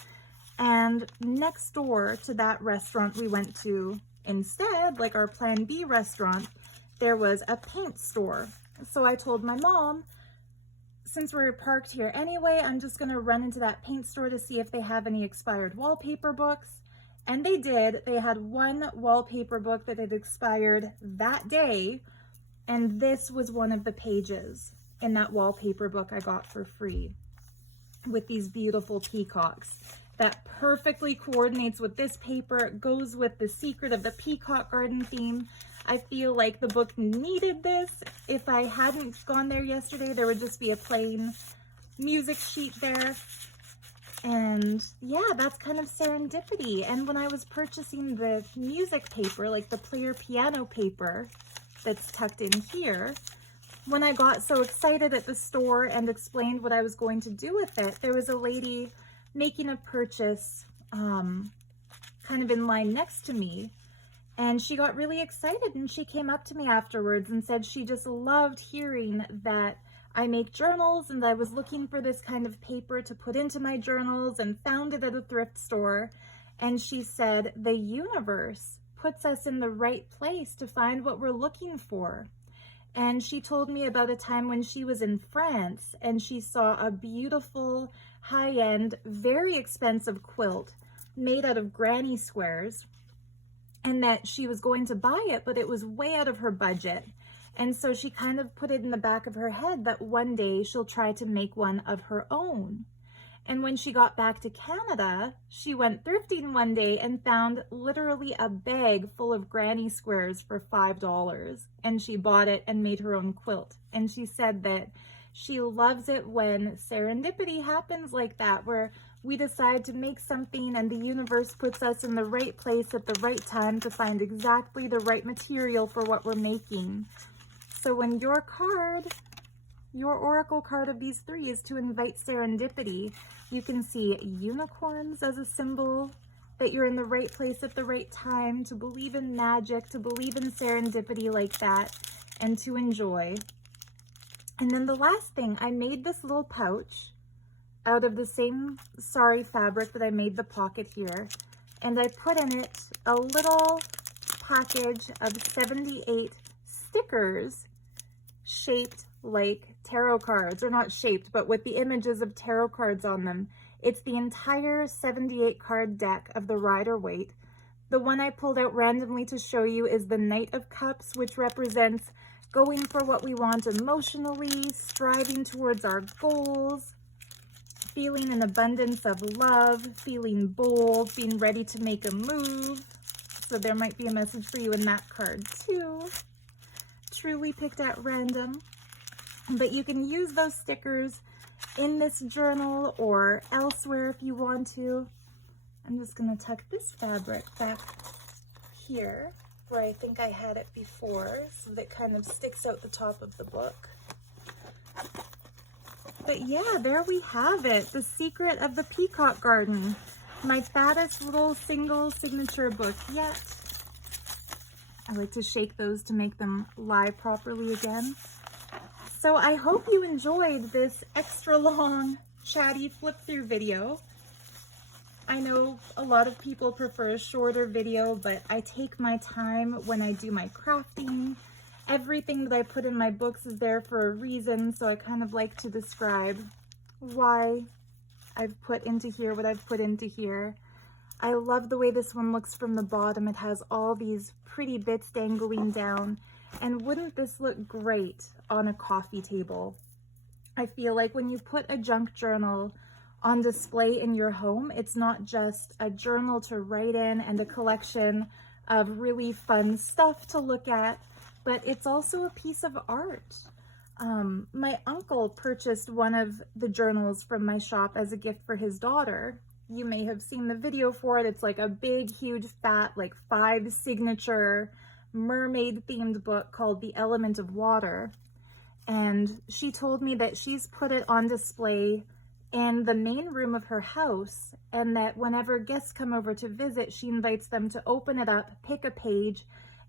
And next door to that restaurant we went to instead, like our plan B restaurant, there was a paint store. So I told my mom, since we're parked here anyway, I'm just gonna run into that paint store to see if they have any expired wallpaper books. And they did. They had one wallpaper book that had expired that day, and this was one of the pages in that wallpaper book I got for free with these beautiful peacocks. That perfectly coordinates with this paper. It goes with the secret of the peacock garden theme. I feel like the book needed this. If I hadn't gone there yesterday, there would just be a plain music sheet there. And yeah, that's kind of serendipity. And when I was purchasing the music paper, like the player piano paper that's tucked in here, when I got so excited at the store and explained what I was going to do with it, there was a lady making a purchase kind of in line next to me. And she got really excited and she came up to me afterwards and said she just loved hearing that I make journals and I was looking for this kind of paper to put into my journals and found it at a thrift store. And she said, the universe puts us in the right place to find what we're looking for. And she told me about a time when she was in France and she saw a beautiful, high-end, very expensive quilt made out of granny squares, and that she was going to buy it, but it was way out of her budget. And so she kind of put it in the back of her head that one day she'll try to make one of her own. And when she got back to Canada, she went thrifting one day and found literally a bag full of granny squares for $5. And she bought it and made her own quilt. And she said that she loves it when serendipity happens like that, where we decide to make something and the universe puts us in the right place at the right time to find exactly the right material for what we're making. So when your oracle card of these three is to invite serendipity, you can see unicorns as a symbol that you're in the right place at the right time, to believe in magic, to believe in serendipity like that, and to enjoy. And then the last thing, I made this little pouch out of the same sari fabric that I made the pocket here. And I put in it a little package of 78 stickers shaped like tarot cards, or not shaped, but with the images of tarot cards on them. It's the entire 78 card deck of the Rider-Waite. The one I pulled out randomly to show you is the Knight of Cups, which represents going for what we want emotionally, striving towards our goals, feeling an abundance of love, feeling bold, being ready to make a move. So there might be a message for you in that card too. Truly picked at random. But you can use those stickers in this journal or elsewhere if you want to. I'm just going to tuck this fabric back here where I think I had it before, so that kind of sticks out the top of the book. But yeah, there we have it. The Secret of the Peacock Garden. My fattest little single signature book yet. I like to shake those to make them lie properly again. So I hope you enjoyed this extra long, chatty flip through video. I know a lot of people prefer a shorter video, but I take my time when I do my crafting. Everything that I put in my books is there for a reason, so I kind of like to describe why I've put into here what I've put into here. I love the way this one looks from the bottom. It has all these pretty bits dangling down. And wouldn't this look great on a coffee table? I feel like when you put a junk journal on display in your home, it's not just a journal to write in and a collection of really fun stuff to look at, but it's also a piece of art. My uncle purchased one of the journals from my shop as a gift for his daughter. You may have seen the video for it. It's like a big, huge, fat, like 5 signature mermaid themed book called The Element of Water. And she told me that she's put it on display in the main room of her house, and that whenever guests come over to visit, she invites them to open it up, pick a page,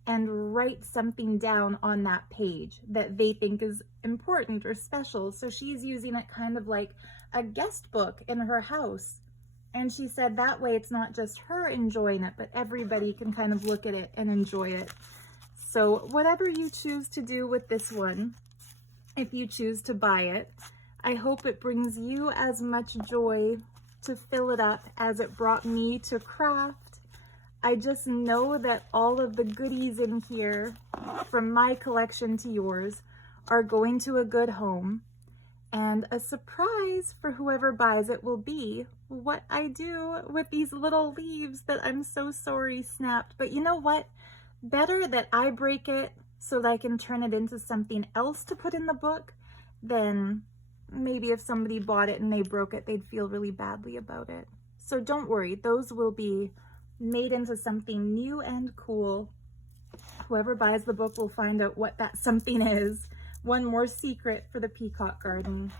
and write something down on that page that they think is important or special. So she's using it kind of like a guest book in her house. And she said that way it's not just her enjoying it, but everybody can kind of look at it and enjoy it. So whatever you choose to do with this one, if you choose to buy it, I hope it brings you as much joy to fill it up as it brought me to craft. I just know that all of the goodies in here, from my collection to yours, are going to a good home. And a surprise for whoever buys it will be what I do with these little leaves that I'm so sorry snapped. But you know what? better that I break it so that I can turn it into something else to put in the book than maybe if somebody bought it and they broke it, they'd feel really badly about it. So don't worry, those will be made into something new and cool. Whoever buys the book will find out what that something is. One more secret for the Peacock Garden.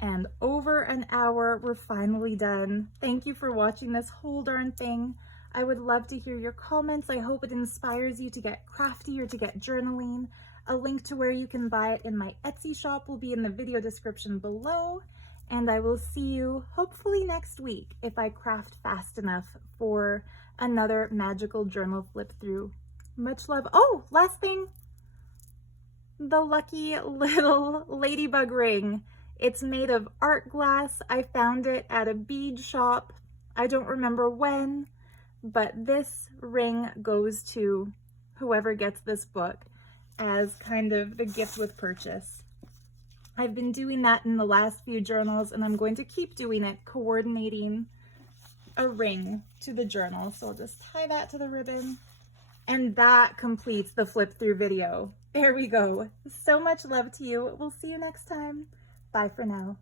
And over an hour, we're finally done. Thank you for watching this whole darn thing. I would love to hear your comments. I hope it inspires you to get crafty or to get journaling. A link to where you can buy it in my Etsy shop will be in the video description below. And I will see you hopefully next week if I craft fast enough for another magical journal flip through. Much love. Oh, last thing, the lucky little ladybug ring. It's made of art glass. I found it at a bead shop. I don't remember when, but this ring goes to whoever gets this book as kind of the gift with purchase. I've been doing that in the last few journals, and I'm going to keep doing it, coordinating a ring to the journal. So I'll just tie that to the ribbon, and that completes the flip through video. There we go. So much love to you. We'll see you next time. Bye for now.